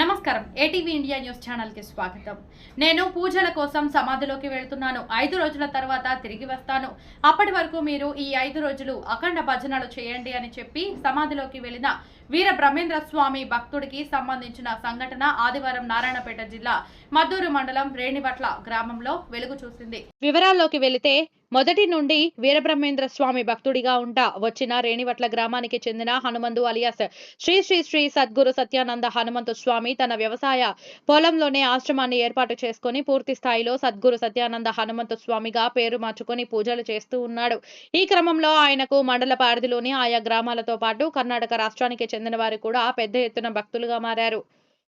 నమస్కారం. ATV India news ఛానల్కి స్వాగతం. నేను పూజల కోసం సమాధిలోకి వెళ్తున్నాను. ఐదు రోజుల తర్వాత తిరిగి వస్తాను. అప్పటి వరకు మీరు ఈ ఐదు రోజులు అఖండ భజనలు చేయండి అని చెప్పి సమాధిలోకి వెళ్ళిన వీర బ్రహ్మేంద్ర స్వామి భక్తుడికి సంబంధించిన సంఘటన ఆదివారం నారాయణపేట జిల్లా మద్దూరు మండలం రేణిబట్ల గ్రామంలో వెలుగు చూసింది. వివరాల్లోకి వెళితే మొదటి నుండి వీరబ్రహ్మేంద్ర స్వామి భక్తుడిగా ఉంటా. వచ్చిన రేణివట్ల గ్రామానికి చెందిన హనుమంతు అలియాస్. శ్రీ శ్రీ శ్రీ సద్గురు సత్యానంద హనుమంతు స్వామి తన వ్యవసాయ పొలంలోనే ఆశ్రమాన్ని ఏర్పాటు చేసుకుని పూర్తి స్థాయిలో సద్గురు సత్యానంద హనుమంతు స్వామిగా పేరు మార్చుకొని పూజలు చేస్తూ ఉన్నాడు. ఈ క్రమంలో ఆయనకు మండల పరిధిలోని ఆయా గ్రామాలతో పాటు కర్ణాటక రాష్ట్రానికి చెందిన వారు కూడా పెద్ద ఎత్తున భక్తులుగా మారారు.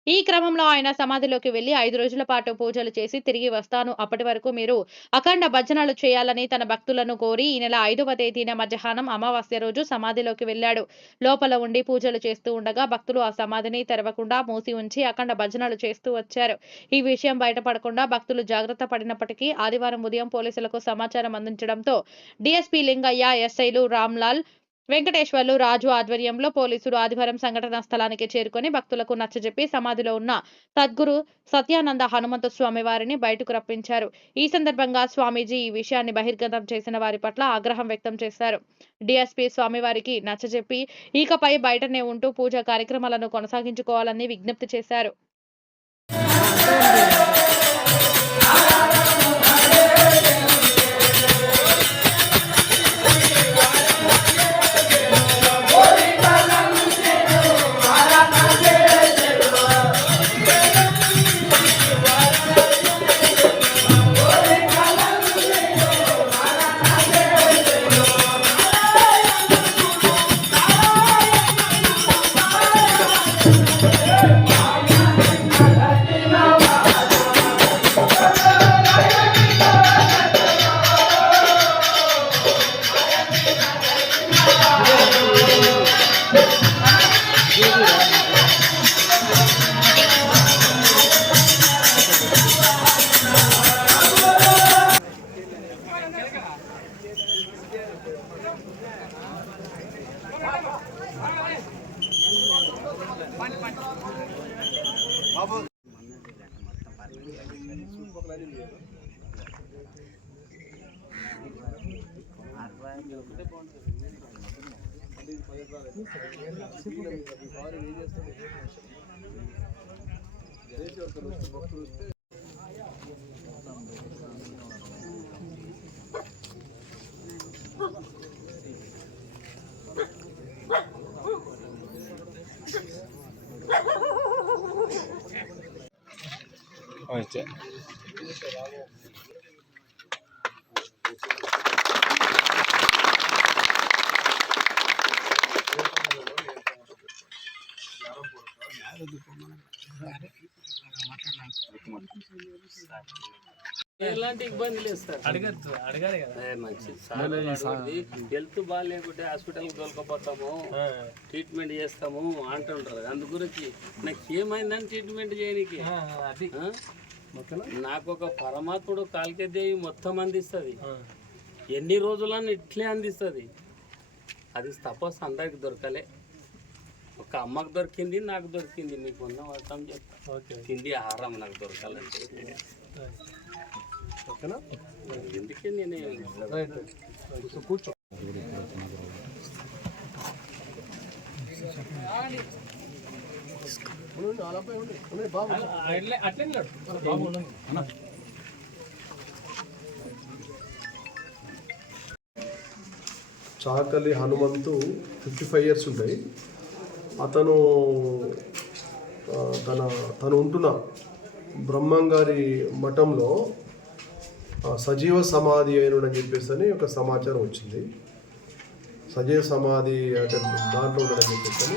ఈ క్రమంలో ఆయన సమాధిలోకి వెళ్ళి ఐదు రోజుల పాటు పూజలు చేసి తిరిగి వస్తాను. అప్పటి వరకు మీరు అఖండ భజనలు చేయాలని తన భక్తులను కోరి ఈ నెల ఐదవ తేదీన మధ్యాహ్నం అమావాస్య రోజు సమాధిలోకి వెళ్ళాడు. లోపల ఉండి పూజలు చేస్తూ ఉండగా భక్తులు ఆ సమాధిని తెరవకుండా మూసి ఉంచి అఖండ భజనలు చేస్తూ వచ్చారు. ఈ విషయం బయటపడకుండా భక్తులు జాగ్రత్త పడినప్పటికీ ఆదివారం ఉదయం పోలీసులకు సమాచారం అందించడంతో డిఎస్పీ లింగయ్య ఎస్ఐలు రామ్లాల్ వెంకటేశ్వర్లు రాజు ఆధ్వర్యంలో పోలీసులు ఆదివారం సంఘటనా స్థలానికి చేరుకొని భక్తులకు నచ్చజెప్పి సమాధిలో ఉన్న సద్గురు సత్యానంద హనుమంత స్వామి వారిని బయటకు రప్పించారు. ఈ సందర్భంగా స్వామీజీ ఈ విషయాన్ని బహిర్గతం చేసిన వారి పట్ల ఆగ్రహం వ్యక్తం చేశారు. డిఎస్పీ స్వామివారికి నచ్చజెప్పి ఇకపై బయటనే ఉంటూ పూజా కార్యక్రమాలను కొనసాగించుకోవాలని విజ్ఞప్తి చేశారు. బాబు. ఏం చేస్తారు భక్తులు వస్తే Oke. ಮಾತಾಡ ఎలాంటి ఇబ్బంది లేదు సార్ అడగద్దు అడగాలి కదా. మంచిది. సార్ హెల్త్ బాగాలేకుంటే హాస్పిటల్కి తోలుకపోతాము. ట్రీట్మెంట్ చేస్తాము అంటుంటారు అందు గురించి నాకు ఏమైందని ట్రీట్మెంట్ చేయనికి? ఆ, అది? నాకు ఒక పరమాత్ముడు కాలికేదేవి మొత్తం అందిస్తుంది. ఎన్ని రోజులని ఇట్లే అందిస్తుంది. అది తపస్సు అందరికి దొరకలే. ఒక అమ్మకు దొరికింది నాకు దొరికింది. నీకు ఉన్న వర్షం చెప్తా. ఓకే. తిండి ఆహారం నాకు దొరకాలంటే. ఓకేనా? ఎందుకే నేను రైట్. కూర్చో. అట్లే. బాబు. చాకలి హనుమంతు ఫిఫ్టీ ఫైవ్ ఇయర్స్ ఉంటాయి. అతను తన తను ఉంటున్న బ్రహ్మంగారి మఠంలో సజీవ సమాధి అయినని చెప్పేసి అని ఒక సమాచారం వచ్చింది. సజీవ సమాధి అంటే దాంట్లో ఉండడని చెప్పేసి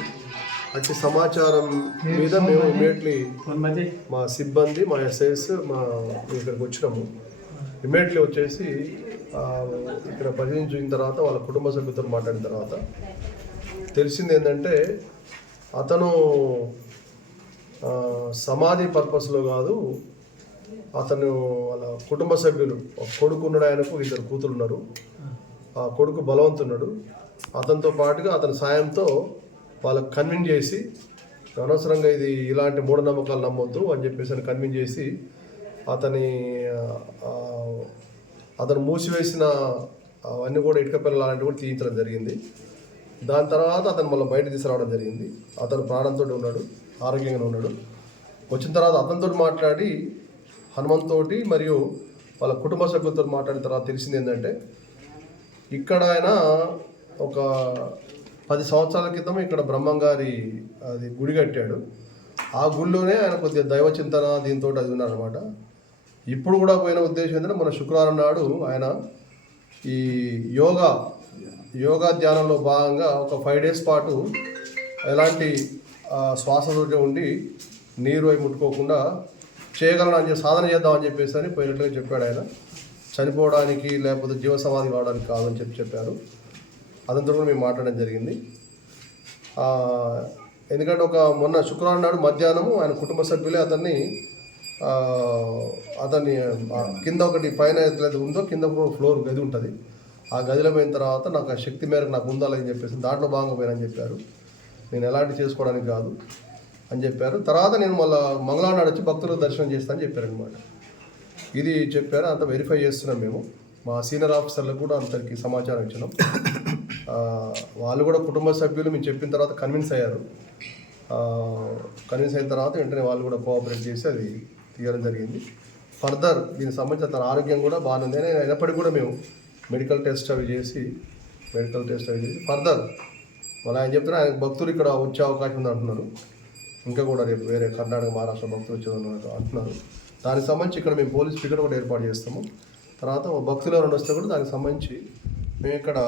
అట్టి సమాచారం మీద మేము ఇమీడియట్లీ మా సిబ్బంది మా ఎస్ఐస్ మా ఇక్కడికి వచ్చినాము. ఇమీడియట్లీ వచ్చేసి ఇక్కడ పరిశీలించిన తర్వాత వాళ్ళ కుటుంబ సభ్యులతో మాట్లాడిన తర్వాత తెలిసింది ఏంటంటే అతను సమాధి పర్పస్లో కాదు అతను వాళ్ళ కుటుంబ సభ్యులు కొడుకు ఉన్నాడు ఆయనకు ఇద్దరు కూతురు ఉన్నారు. ఆ కొడుకు బలవంతున్నాడు. అతనితో పాటుగా అతని సాయంతో వాళ్ళకు కన్విన్స్ చేసి అనవసరంగా ఇది ఇలాంటి మూఢనమ్మకాలు నమ్మొద్దు అని చెప్పేసి అని కన్విన్స్ చేసి అతని అతను మూసివేసిన అవన్నీ కూడా ఇటుక పిల్లలు అలాంటివి కూడా తీయించడం జరిగింది. దాని తర్వాత అతను మళ్ళీ బయట తీసుకురావడం జరిగింది. అతను ప్రాణంతో ఉన్నాడు ఆరోగ్యంగా ఉన్నాడు. వచ్చిన తర్వాత అతనితో మాట్లాడి హనుమంతోటి మరియు వాళ్ళ కుటుంబ సభ్యులతో మాట్లాడిన తర్వాత తెలిసింది ఏంటంటే ఇక్కడ ఆయన ఒక పది సంవత్సరాల క్రితం ఇక్కడ బ్రహ్మంగారి అది గుడి కట్టాడు. ఆ గుడిలోనే ఆయన కొద్దిగా దైవ చింతన దీంతో అది ఉన్నారనమాట ఇప్పుడు కూడా పోయిన ఉద్దేశం ఏంటంటే మన శుక్రవారం నాడు ఆయన ఈ యోగా యోగా ధ్యానంలో భాగంగా ఒక ఫైవ్ డేస్ పాటు ఎలాంటి ఆ, శ్వాసతోటి ఉండి నీరు అయి ముట్టుకోకుండా చేయగలనని చెప్పి సాధన చేద్దామని చెప్పేసి అని పోయినట్లుగా చెప్పాడు ఆయన. చనిపోవడానికి లేకపోతే జీవ సమాధి కావడానికి కాదని చెప్పి చెప్పారు. అదంతా కూడా మేము మాట్లాడడం జరిగింది. ఎందుకంటే ఒక మొన్న శుక్రవారం నాడు మధ్యాహ్నము ఆయన కుటుంబ సభ్యులే అతన్ని అతన్ని కింద ఒకటి పైన ఎట్లయితే ఉందో కింద ఒక ఫ్లోర్ గది ఉంటుంది. ఆ గదిలో పోయిన తర్వాత నాకు ఆ శక్తి మేరకు నాకు ఉండాలని చెప్పేసి దాంట్లో భాగంగా పోయినని చెప్పారు. నేను ఎలాంటి చేసుకోవడానికి కాదు అని చెప్పారు. తర్వాత నేను మళ్ళీ మంగళవారం నడిచి వచ్చి భక్తులకు దర్శనం చేస్తానని చెప్పారనమాట ఇది చెప్పారు. అంత వెరిఫై చేస్తున్నాం మేము. మా సీనియర్ ఆఫీసర్లకు కూడా అంతరికి సమాచారం ఇచ్చినాం. వాళ్ళు కూడా కుటుంబ సభ్యులు మేము చెప్పిన తర్వాత కన్విన్స్ అయ్యారు. కన్విన్స్ అయిన తర్వాత వెంటనే వాళ్ళు కూడా కోఆపరేట్ చేసి అది తీయడం జరిగింది. ఫర్దర్ దీనికి సంబంధించి తన ఆరోగ్యం కూడా బాగానే అయినప్పటికీ కూడా మేము మెడికల్ టెస్ట్ అవి చేసి మెడికల్ టెస్ట్ అవి చేసి ఫర్దర్ మళ్ళీ ఆయన చెప్తున్నారు ఆయన భక్తులు ఇక్కడ వచ్చే అవకాశం ఉంది అంటున్నారు. ఇంకా కూడా రేపు వేరే కర్ణాటక మహారాష్ట్ర భక్తులు వచ్చేది అంటున్నారు. దానికి సంబంధించి ఇక్కడ మేము పోలీస్ పికెట్ కూడా ఏర్పాటు చేస్తాము. తర్వాత భక్తులు ఎవరైనా వస్తే కూడా దానికి సంబంధించి మేము ఇక్కడ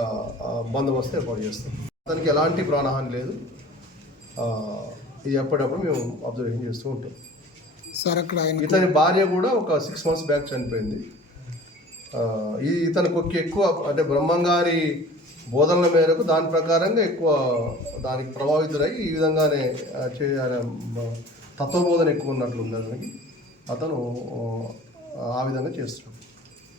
బందోబస్తు ఏర్పాటు చేస్తాం. దానికి ఎలాంటి ప్రాణహాని లేదు. ఇది ఎప్పటికప్పుడు మేము అబ్జర్వేషన్ చేస్తూ ఉంటాం. సార్ అక్కడ ఆయన ఇతని భార్య కూడా ఒక సిక్స్ మంత్స్ బ్యాక్ చనిపోయింది. ఈ ఇతనికి ఒక ఎక్కువ అంటే బ్రహ్మంగారి బోధనల మేరకు దాని ప్రకారంగా ఎక్కువ దానికి ప్రభావితులై ఈ విధంగానే చే తత్వబోధన ఎక్కువ ఉన్నట్లు ఉంది అతనికి. అతను ఆ, విధంగా చేస్తున్నాడు.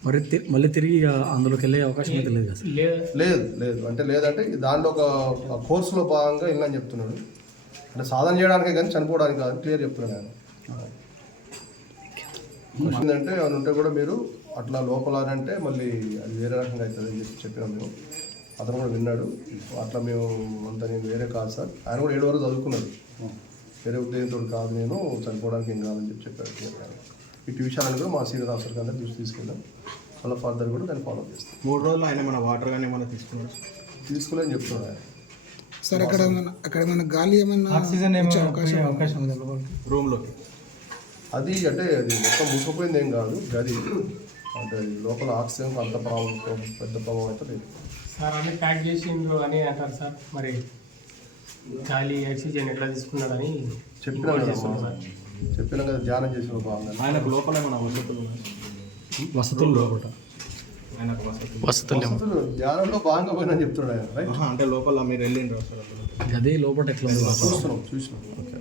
మరి మళ్ళీ తిరిగి అందులోకి వెళ్ళే అవకాశం అయితే లేదు లేదు లేదు లేదు. అంటే లేదంటే దాంట్లో ఒక కోర్సులో భాగంగా వెళ్ళని చెప్తున్నాడు. అంటే సాధన చేయడానికే కానీ చనిపోవడానికి కాదు క్లియర్ చెప్తున్నాడు ఆయన. ఏంటంటే ఏమైనా ఉంటే కూడా మీరు అట్లా లోపల అని అంటే మళ్ళీ అది వేరే రకంగా అవుతుంది అని చెప్పి చెప్పినాం మేము. అతను కూడా విన్నాడు. అట్లా మేము అంత నేను వేరే కాదు సార్. ఆయన కూడా ఏడు వరకు చదువుకున్నాడు. వేరే ఉద్దేశంతో కాదు నేను చనిపోవడానికి ఏం కాదని చెప్పి చెప్పాడు. ఇటు విషయాలను కూడా మా సీనియర్ ఆఫీసర్ గారి దృష్టి తీసుకెళ్ళాం. మళ్ళీ ఫర్దర్ కూడా దాన్ని ఫాలో చేస్తాం మూడు రోజులు ఆయన మన వాటర్ కానీ ఏమైనా తీసుకున్నాడు? తీసుకోలేని చెప్తున్నాడు ఆయన. సార్ అక్కడ ఏమన్నా అక్కడ ఏమైనా గాలి ఏమైనా వచ్చే అవకాశం రూమ్లోకి. అది అంటే అది మొత్తం మూసుకుపోయింది ఏం కాదు. గది అంటే అది లోపల ఆక్సిజన్ అంత ప్రభావం పెద్ద ప్రభావం అయితే లేదు. సార్ అన్ని ప్యాక్ చేసిండ్రు అని అంటారు సార్. మరి గాలి ఆక్సిజన్ ఎట్లా తీసుకున్నాడని చెప్పినా కదా చెప్పినా కదా ధ్యానం చేసిన బాగుందని ఆయనకు లోపల వసతులు లోపల. వసతులు. ధ్యానంలో భాగంగా పోయినని చెప్తున్నాడు ఆయన అంటే లోపల మీరు వెళ్ళిండ్రు. గది లోపల ఎట్లా చూస్తున్నాం చూసినాం ఓకే.